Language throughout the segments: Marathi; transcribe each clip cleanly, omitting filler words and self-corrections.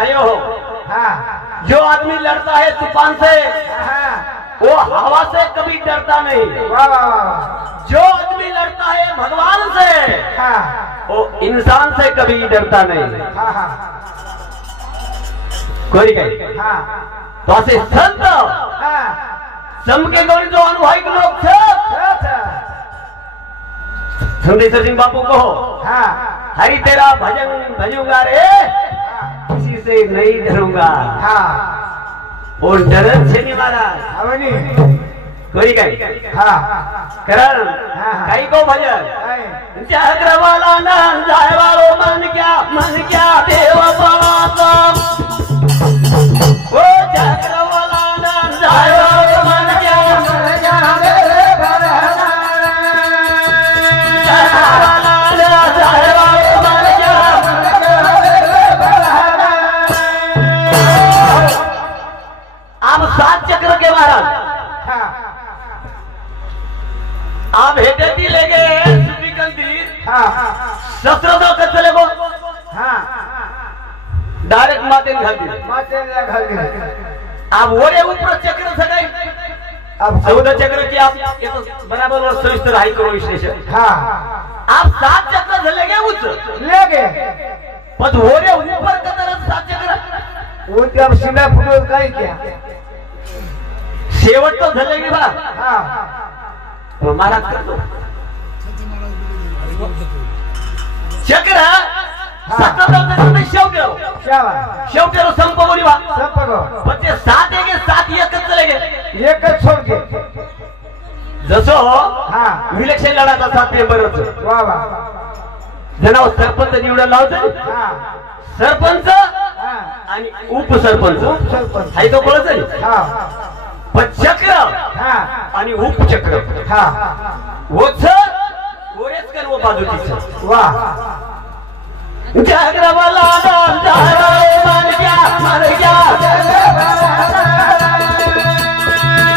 भाइयों जो आदमी लड़ता है तूफान से वो हवा से कभी डरता नहीं। जो आदमी लड़ता है भगवान से वो इंसान से कभी डरता नहीं। कोई कहे तो असे संत समके गौरी जो अनुभवी लोग थे संदेश्वर सिंह बापू को हरि तेरा भजन भजूंगा रे किसी से नहीं डरूंगा। और डरत छे नहीं महाराज कोई कहे करण कई को भजन जागरवाला नंद जाए वालो मन क्या देव बाबा वो जागरवाला नंद जाए वालो मन क्या आप 7 चक्र के महाराज आप हेटेती ले गए शस्त्र दो कर चले को डायरेक्ट माते आप वो ऊपर चक्र सगाई अब 14 चक्र की आप ये तो बराबर और सविस्तर हाई करो विश्लेषण। आप 7 चक्र से ले गए पद हो रे ऊपर का तरफ 7 चक्र वो जब सीना फुटो काय क्या शेवट तो झालेगी बा तो महाराज कर दो चक्र शेवटेरो संपवली बा पण ते 7 आहे 7 एकच चले गे एकच छोड़ के जसो इलेक्शन लढाचा 7 मेंबरच वा वा जनाव सरपंच निवडून लावते सरपंच आणि उपसरपंच हाय तो कळच पण चक्र आणि उपचक्र वोच वरेच कर वो बाजूची वा जागरवाला मन क्या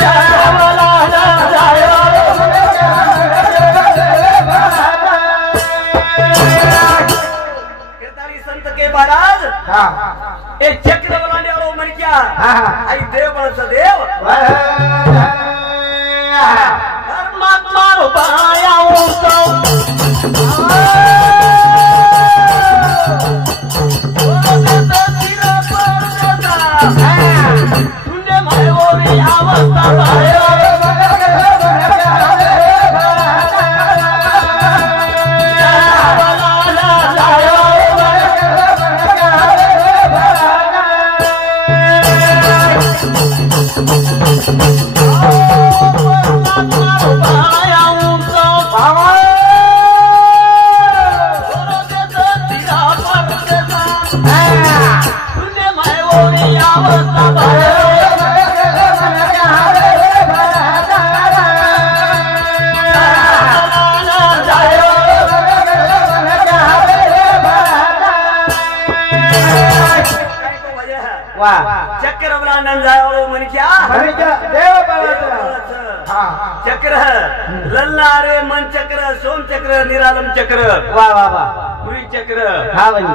जागरवाला संत के महाराज एक चक्र वाला मन क्या आई देव बनसा देव परमात्मा रूपाया सुनने भाई वो भी अवस्था चक्र ब्राह्मण जाओ मन क्या देव बाबा चक्र लल्ला रे मन चक्र सोम चक्र निरालम चक्र वा वा वा पुरी चक्र वनी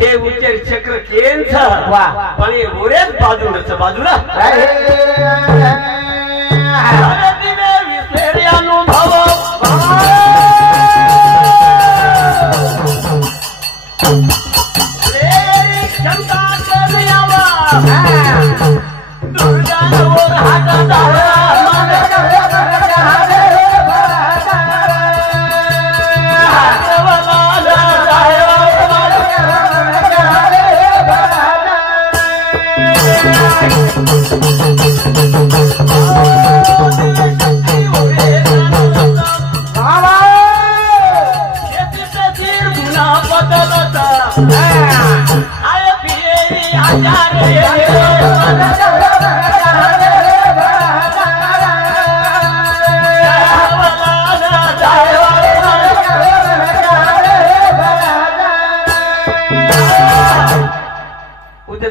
हे उच्चर चक्र केंच वा पण हे ओरेच बाजूला अरे दिवे विसरे अनुभव शंका करयावा दुर्गा और हाथ दावा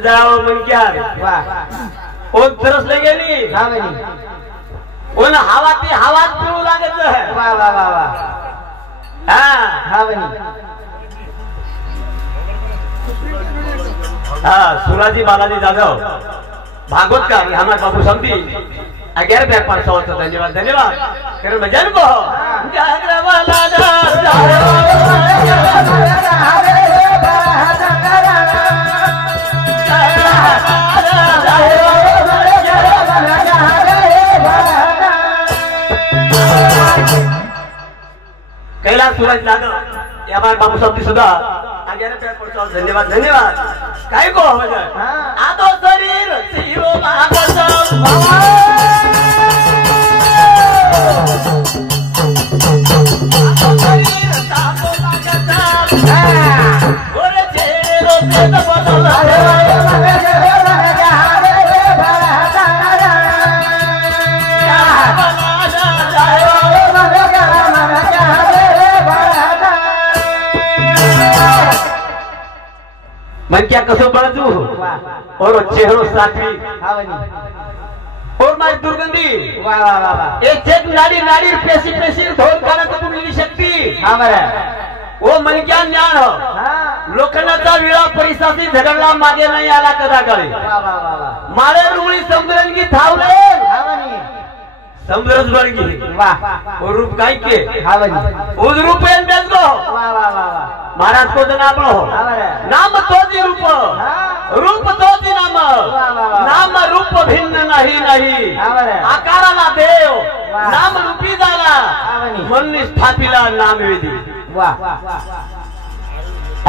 जाओ मन क्या ओ तरस ले गेली ओन हवात पिळू लागत है वा वा वा वा हां वनी हाँ सुराजी बालाजी जाधव भागवत का हमारे बाबू समझी 11,500 धन्यवाद धन्यवाद करण भजन को कैलाश सूरज जाधव हमारे बाबू समझी सुधा 11,500 धन्यवाद धन्यवाद काय को आदो शरीर शिरो मन क्या कसो बळजू और चेहरो साथी और मारी दुर्गंधी वाह वाह वाह वाह एक एक नाडी नाडी पेशी पेशी धोल काढत तुम्ही शक्ती हाँ बरं वो मन क्या ज्ञान हो लोखंडाचा विळा परिसाची झगडला मागे नाही आला कदा कळे वाह वाह वाह वाह माळे रुळी समुद्रंगी थावले हावनी समुद्रच बळगी वाह वो रूप काय के हावनी उस रूप एन बेसगो वाह वाह वाह वाह महाराज को जना आपलो नाम तोजी रूप रूप तोजी नाम नाम रूप भिन्न नाही नाही आकाराला देव नाम रूपी झाला म्हणून स्थापिला नाम वेदी वाह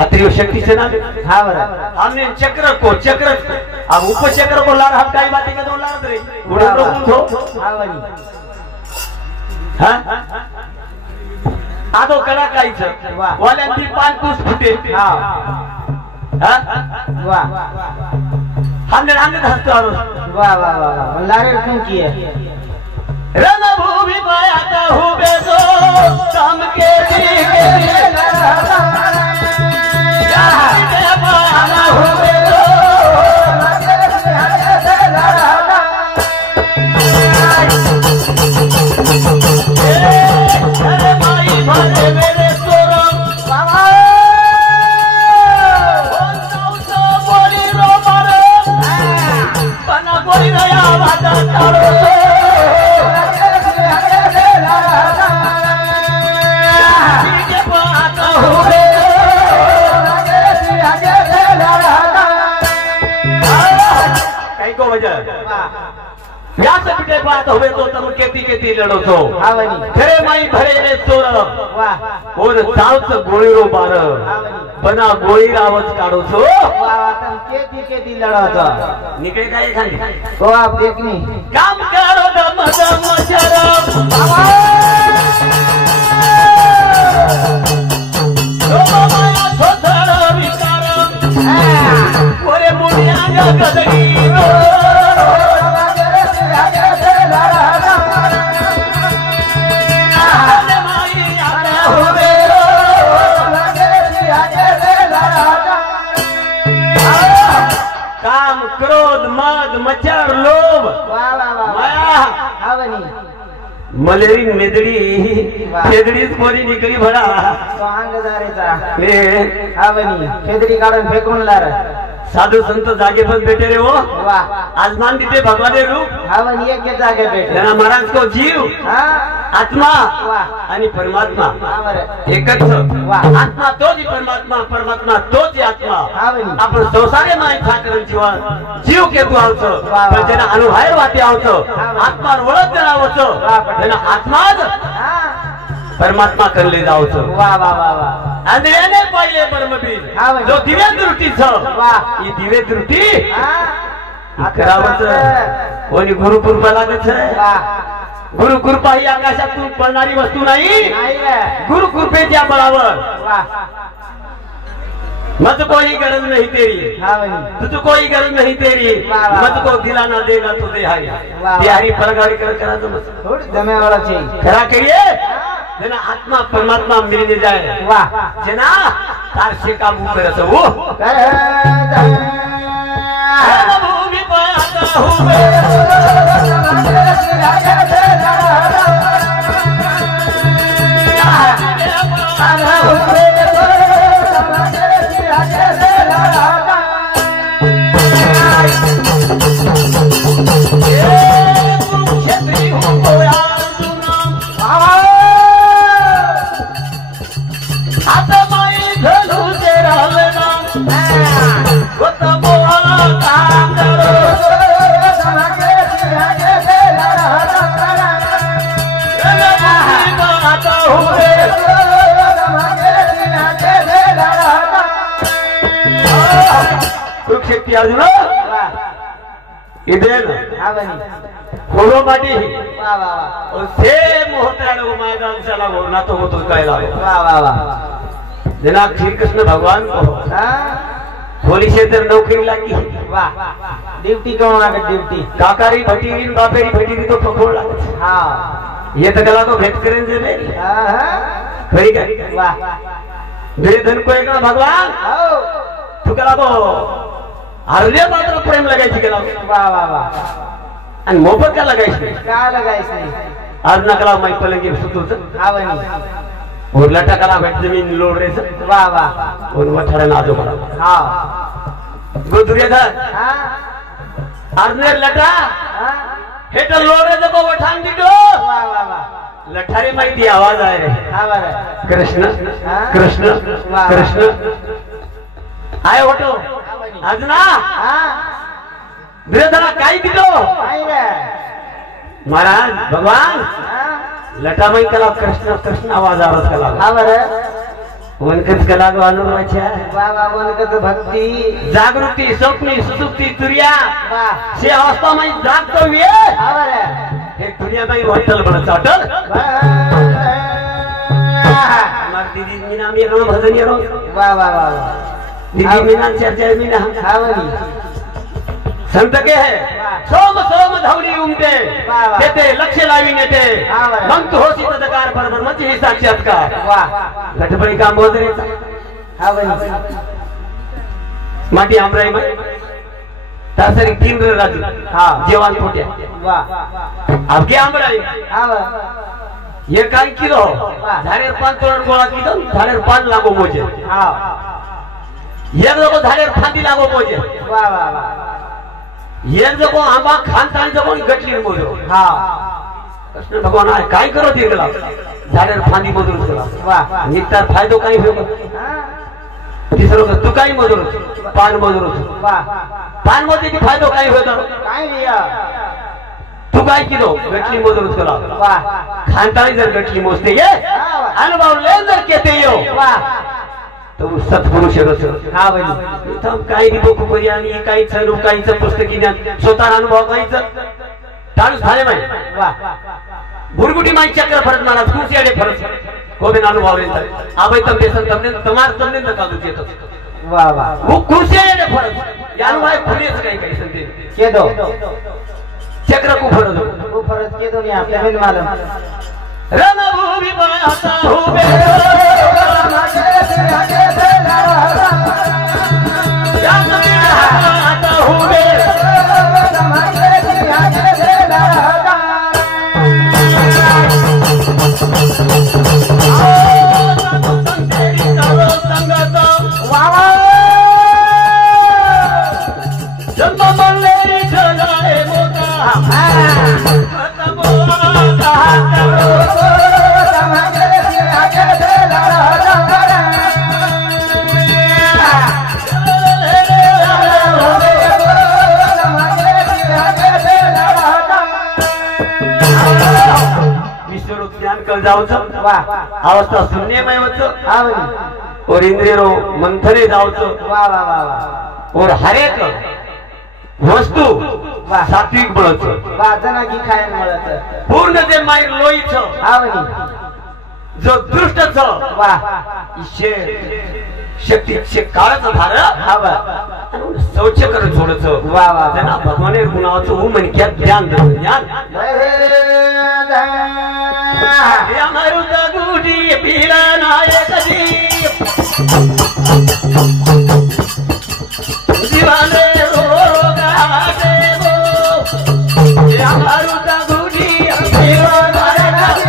अत्रिय शक्ति से नाम हाँ बरं हमने चक्र को चक्र अब उपचक्र को लार हम काही बातें का दो लार रे गुरु प्रभु हावनी हाँ आदो कडा कायचं वाल्यांची पान कुस फुटे हाँ वाह हमने हमने हसतो आलो वाह वाह वाह वाह लारे क्यों किए रणभूमि में आता हूँ बेदो काम के बात हुए तो तुम केती केती लड़ो तो खरे माई भरे रे सोर और साउथ गोळीरो बार बना गोळी रावच काढो छो केती केती लड़ो तो निकळे काय खाली तो आप देखनी काम करो दम दम शरम तो माया थोथड़ विकारम ओरे मुनिया गदडी काम क्रोध मद मच्छर लोभ माया मलेरी मेदडी फेदडीच कोणी निकली भरा तो अंगदारीचा हावनी फेदडी काढून फेकून लार साधू संत जागे पण भेटे रे वो वाह आसमान दिते भगवान रूप हावनी एक जागे भेटे जना महाराज को जीव आत्मा आणि परमात्मा एकच आत्मा तोच परमात्मा परमात्मा तोच आत्मा आपण संसारे माय ठाकरन जीव के तू आवतो पण जना अनुभव वाटे आवतो आत्मा ओळख आवतो जना आत्माच परमात्मा करले जावतो वाह वाह वाह वाह अंधेने पहिले परमपी जो दिव्य दृष्टी छ ही दिव्य दृष्टी करावत कोणी गुरु कृपा लागत है गुरु कृपा ही आकाशातून पडणारी वस्तू नाही गुरु कृपेच्या बळावर मत कोई गरज नहीं तेरी तुझ कोई गरज नहीं तेरी मत को दिलाना देगा तो दे हारी बिहारी परगारी करा तो मत थोड़ी दमे वाला चाहिए खरा करिए जना आत्मा परमात्मा मिलने जाए वाह जना तार से काबू करत वो भूमि पर आता हूँ गोत बोला काम करो धमाके सिहाके से लड़ा आता हुए धमाके सिहाके से लड़ा कुरुक्षेत्र अर्जुन इदेन आवनी खोलो माटी वाह वाह वाह और सेम होता है मैदान से अलग होना तो वो तो कह लागो वाह वाह वाह जनाब श्री कृष्ण भगवान को होली से इधर नौकरी लगी वाह ड्यूटी कौन आगे ड्यूटी काकारी भटीरी बापेरी भटीरी तो पकड़ लगे हाँ ये तो गला को भेंट करें से मेरी खरी कर वाह दुर्योधन को एक भगवान तू गला को हृदय मात्र प्रेम लगाई थी गला वाह वाह वाह आणि मोफत का लगाई थी क्या लगाइस नहीं आज नकला माई पलंगी सुतूच आवनी और लटा कला भेट जमीन लोड रे वाह वाह और मठड़े नाजो बड़ा हाँ गो दुर्योधन हाँ अर्जुन लटा हाँ हेट लोड रे जको वठान दीडो वाह वाह वाह लठारी माहिती आवाज आहे रे हाँ बरं कृष्ण हाँ? कृष्ण वाह. कृष्ण आय होतो अर्जुना हाँ दुर्योधना काय दिलो आई रे महाराज भगवान हाँ लटामाई कला कृष्ण कृष्ण आवाज आवत कला हाँ बरं वनकच कला अनुवाच्या वाह वाह बोलकत भक्ती जागृती स्वप्नी सुसुप्ती तुर्या वाह से अवस्था में जागतो वे हाँ बरं हे दुनिया में होटल बन चाटल मार दीदी मीना मेरो भजन येरो वाह वाह वाह दीदी मीना चर्चा मीना आवनी संत के है सोम सोम धवली उमटे वाह, वाह. तेते लक्ष लावी नेते हाँ, बरं. मग तू होशी तदकार बरोबर मग ही साक्षात्कार वाह गटबडी काम बोलते आवनी माटी आमराई में तासरी तीन राजू हाँ. जेवान फुट्या वाह अब क्या आमराई आव ये काय किलो वाह. झाडेर पान तोरण गोळा किलो झाडेर पान लागो मोजे हाँ एक लोक झाडेर फांदी लागो मोजे वाह वाह वाह एक जको आंबा खानतान जको गटली मोजो हाँ कृष्ण भगवान आहे काय करो ते गेला झाडेर फांदी मोजून गेला वाह नित्तार फायदो काही होतो तिसरं तू काही मोजून पान मोजून वाह पान मोजे फायदो काही होतो काय लिया तू काय किलो गटली मोजून गेला वाह खानतानी जर गटली मोजते ये अनुभव ले जर केते यो वाह तो सत्पुरुष रस हाँ बनी थांब काही नाही बोकू करी आणि काहीच काहीच पुस्तकी ज्ञान स्वतः अनुभव काहीच टाळूच झाले माहिती वाह भुरगुटी माई चक्र फरक महाराज खुशी आले फरक कोबे अनुभव आबाई तमने तमने तमार तमने नका दुखी येतो वाह वाह वो खुशी आले फरक या अनुभव खुलेच काही काही संते के दो चक्र को फरक वो फरज के दो नहीं आपने बिन मालूम रणभूमि बनाता हूँ बे आता हूँ बे जन्म मल्लेरी ठगाए मोता ज्ञान कर जाऊचं वाह अवस्था शून्यमय होतं आवनी और इंद्रियो मंथने जाऊचं वाह वाह वाह वाह और हरेक वस्तू सात्विक बनवतं वाह जना की खायला मिळत पूर्ण ते माईर लोईचं आवनी जो दृष्टच वाह शक्तीचे काळच धार हवा शौच कर छोडच वाह वाह त्यांना भगवाने गुणाचं हो म्हणक्यात ज्ञान ज्ञान अमृत गुडी पीरा नायक जीवाने रोगाटे गो अमृत गुडी पीरा नायक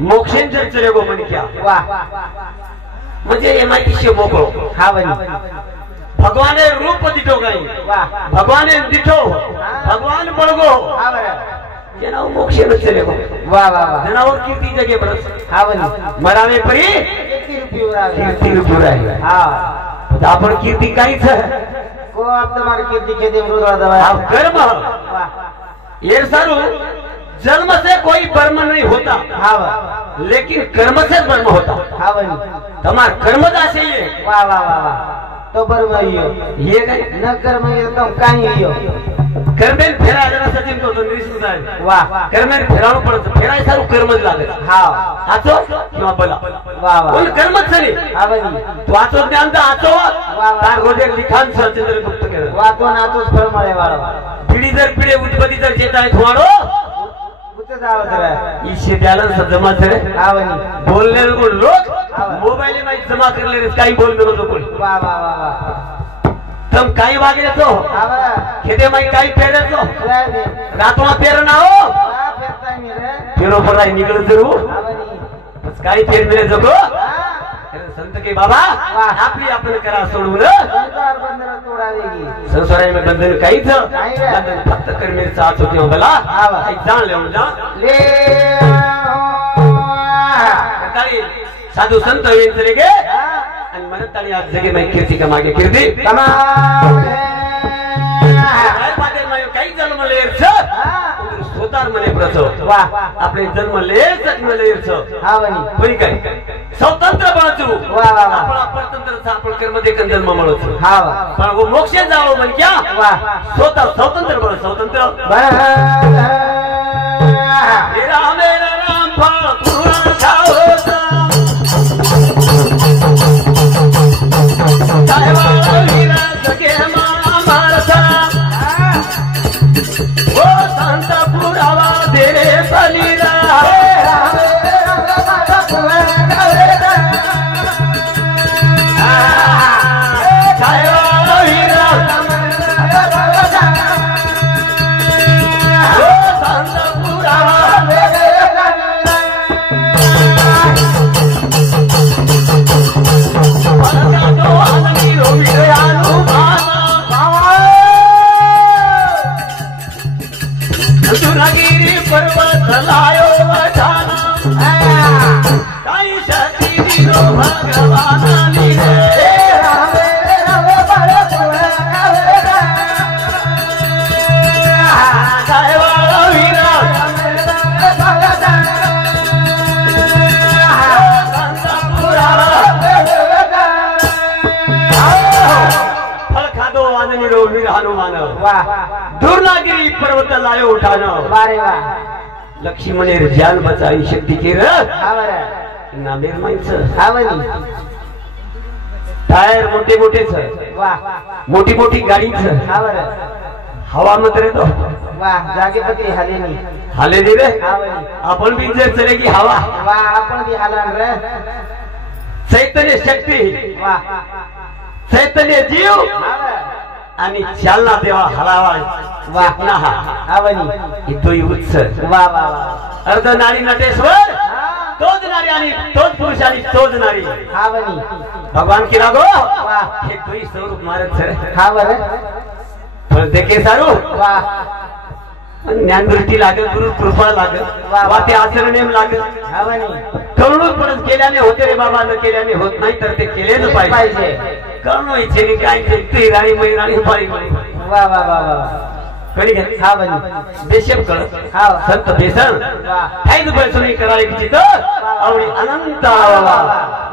मोक्षेंजर चले गो म्हण क्या वा म्हणजे हे माहिती शे मोकळो हा बनी भगवाने रूप दिठो काही वा भगवाने दिठो भगवान बळगो हा बरं जनाव मोक्षेन चले गो वा वा वा जनावर कीर्ती जगे बरस हा बनी मरावे परी कीर्ती रुपुर आहे हा आपण कीर्ती काहीच को आप तुम्हारी कीर्ति के दिन रोज दवाया आप कर्म ये सारू जन्म से कोई कर्म नहीं होता हाँ वाह लेकिन कर्म से कर्म होता हाँ बनी तुम्हार कर्म दासे ये वाह वाह वाह वाह तो कर्म ये नहीं न कर्म ये तो कहीं यो कर्मेन फेरा जरा सचिन को तंद्री सुधार वाह कर्मेन फेराणो पडत फेराय सारू कर्मच लागत हाँ आचो किंवा बोला वाह वाह कोण कर्मच नाही हाँ बनी तू आचो ज्ञान तर आचो तार रोजे लिखाण चंद्रगुप्त केलं वाह तो नातोच फळ मळे वाळो पिढी जर पिढे उत्पत्ती जर चेताय थोडो उच्च जावत रे इशे बॅलन्स जमा करे हाँ बनी बोलने को लोग मोबाइल में जमा कर ले काही बोल मेरो तो कोण वाह वाह वाह वाह तुम काही वागे तो हाँ वाह खेते में काही पेरे तो रे रातों में पेर ना हो वाह पेरता नहीं रे फिरो पर निकल जरूर हाँ बनी बस काही पेर मेरे जगो संत के बाबा आपली आपण करा सोडून संसार बंधन तोडावेगी संसाराय में बंधन काहीच बंधन फक्त कर्मेर साथ होते हो भला काही जाण लेऊन जा ले ताळी साधू संत होईन चले गे आणि म्हणत ताळी आज जगे नाही कीर्ती का मागे कीर्ती काय पाटे माय काही जन्म लेरच स्वतः म्हणे प्रसव वाह आपले जन्म लेरच लेरच हा बनी कोणी काय स्वतंत्र बनचू वाह वाह वाह आपण परतंत्र आपण कर्म देखन जन्म म्हणतो हा वाह पण वो मोक्ष जावं म्हण क्या वाह स्वतः स्वतंत्र बन स्वतंत्र मेरा राम फळ पुरा खाओ साहेबाला वीरा जगे महाभारता ओ संत पुरावा दे बलिरा साहेबाला वीरा ओ संत पुरावा दुर्गिरी पर्वत लायो वठाना काही शक्ती दिलो भगवानानी रे साहेबाला वीरा फल खादो वाजनी रो वीर हनुमान वाह दुर्नागिरी पर्वत लायो उठाना वारे वाह लक्ष्मणे जान बचाई शक्ती केर हा बरं नामेर माईच हा बनी टायर मोठे मोठेच वाह मोठी मोठी गाडीच हा बरं हवा मध्ये तो वाह जागेपती हालेनी हाले दे रे हा बनी आपण भी जर चले की हवा वाह आपण भी हालन रे चैतन्य शक्ती वाह चैतन्य जीव हा बरं आणि चालना देवा हलावा वापना हा बनी इतोही उत्सव वाह वाह वाह अर्ध नारी नटेश्वर तोच नारी आणि तोच पुरुष आणि तोच नारी हा बनी भगवान की लागो वाह हे तोही स्वरूप मारत सर हा बरं पण देखे सारू वाह ज्ञान दृष्टी लागत गुरु कृपा लागत वा ते आचरणेम लागत हा बनी करुण परत केल्याने होते रे बाबा न केल्याने होत नाही तर ते केलेच पाहिजे करणो इच्छेने काय ते राणी मैराणी पाळी वाह वाह वाह वाह कधी घ्या हा बनी बेशेप कळत हा संत बेसन काहीच बैसून करायला की चित्त आवडी अनंत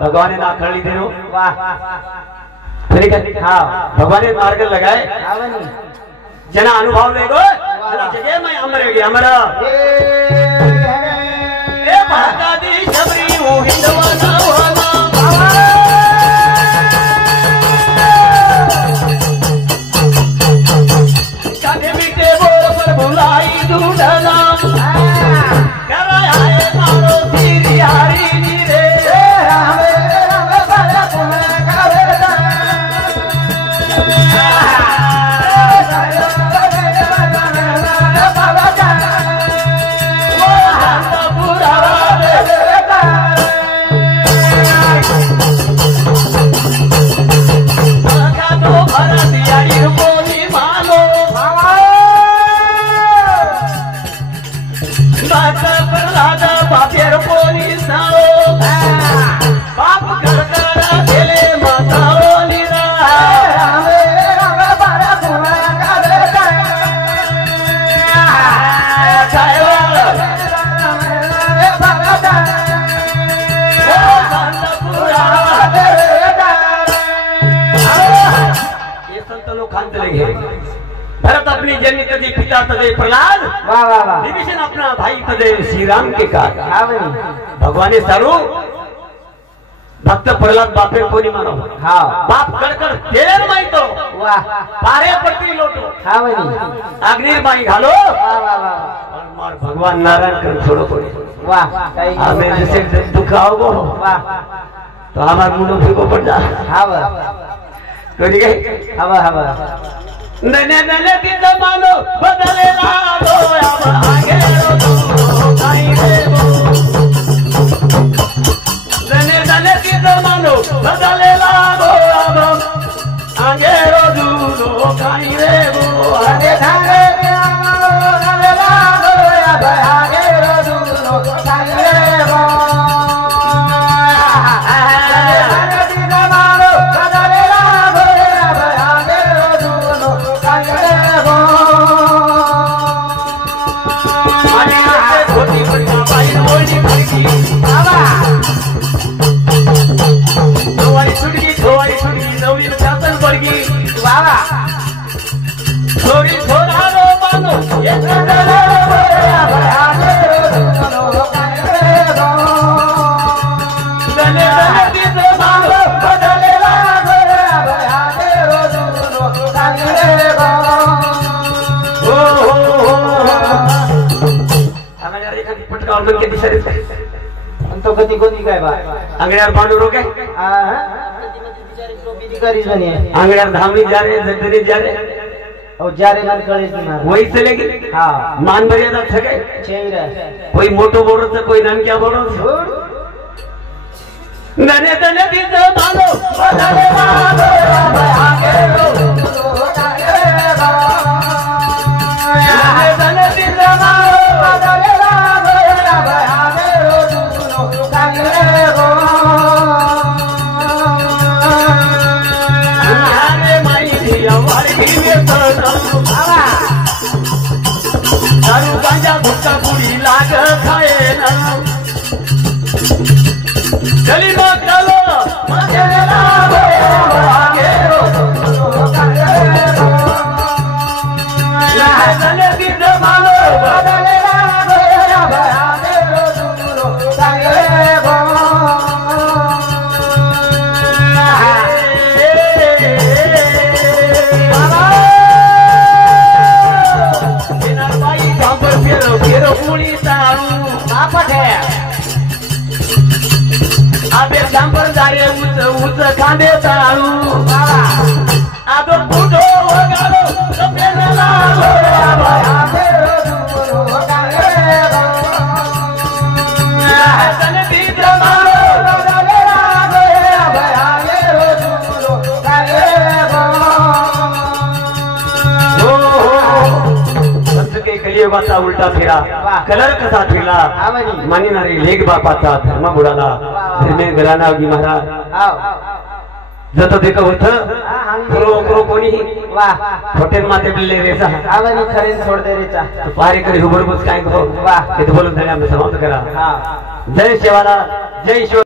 भगवाने ना कळली देनो वाह कधी घ्या हा भगवाने मार्ग लगाए हा बनी जना अनुभव ले गो जना जगे मैं अमर गे अमर ए महाकादी शबरी ओ हिंदवाना वाला काने बीते बोल पर बुलाई दूडला कराया ए मारो धीरी हारी नी रे रामे रामे बाया पुणे कावेदा बाबा जा वो संत पुरावा दे खांतले घे भरत अपनी जननी तदे पिता तदे प्रहलाद वाह वाह वाह विभीषण अपना भाई तदे श्री राम के काज हाँ बनी भगवान सारू भक्त प्रहलाद बापे कोणी मानो हाँ बाप कर कर तेल माई तो वाह पारे पड़ती लोटो हाँ बनी अग्नि माई घालो वाह वाह वाह और मार भगवान नारायण कर छोड़ो पड़े वाह कहीं हमें जैसे दुख आओगे वाह तो हमारे मुंडों फिको पड़ जा हाँ वाह कह हवा हवा नने नने दिन मानो बदले लागो अब आगे रो काई रे नने नने दिन मानो बदले लागो अब आगे रो काई रे अरे धागे बदले लागो अब आगे रो काई रे थोड़ी थोड़ा रो मानो ये तो कधी कोणी काय बा अंगड्यावर पांडू रोके अंगड्यावर धामणी जा रहे जगदरी जा रहे और जा रहे मन कळे वही चलेगी हाँ मान मर्यादा सके चेहरा कोई मोटो बोलो तो कोई नाम क्या बोलो नने तने दिन मानो बदले लागो आगे रो नने तने दिन मानो बदले लागो आगे रो अरे माई दिया वाली में तो दारू गांजा गुटखा पूरी लाग खाए ना चली मत चलो मजे लागो आगे रो नने दिन मानो बदले लागो आगे रो आबे सांबर जाए उच खांदे ताळू आदो फुटो वगालो सपेन लागो आबे तने बीज मारो बदले लागो आबे के कलियुगाचा उलटा फिरा कलर कसा फिरला मानिणारे लेख बापाचा धर्म बुडाला धर्मे गलाना अगदी महाराज जत देख होत करो करो कोणी वाह हॉटेल माते बिल्ले रेचा आवनी खरेन छोड़ दे रेचा पारे करे हुबर बुस काय कहो वाह ते बोलून झाले आम्ही समाप्त करा हां जय शिवाला जय शिव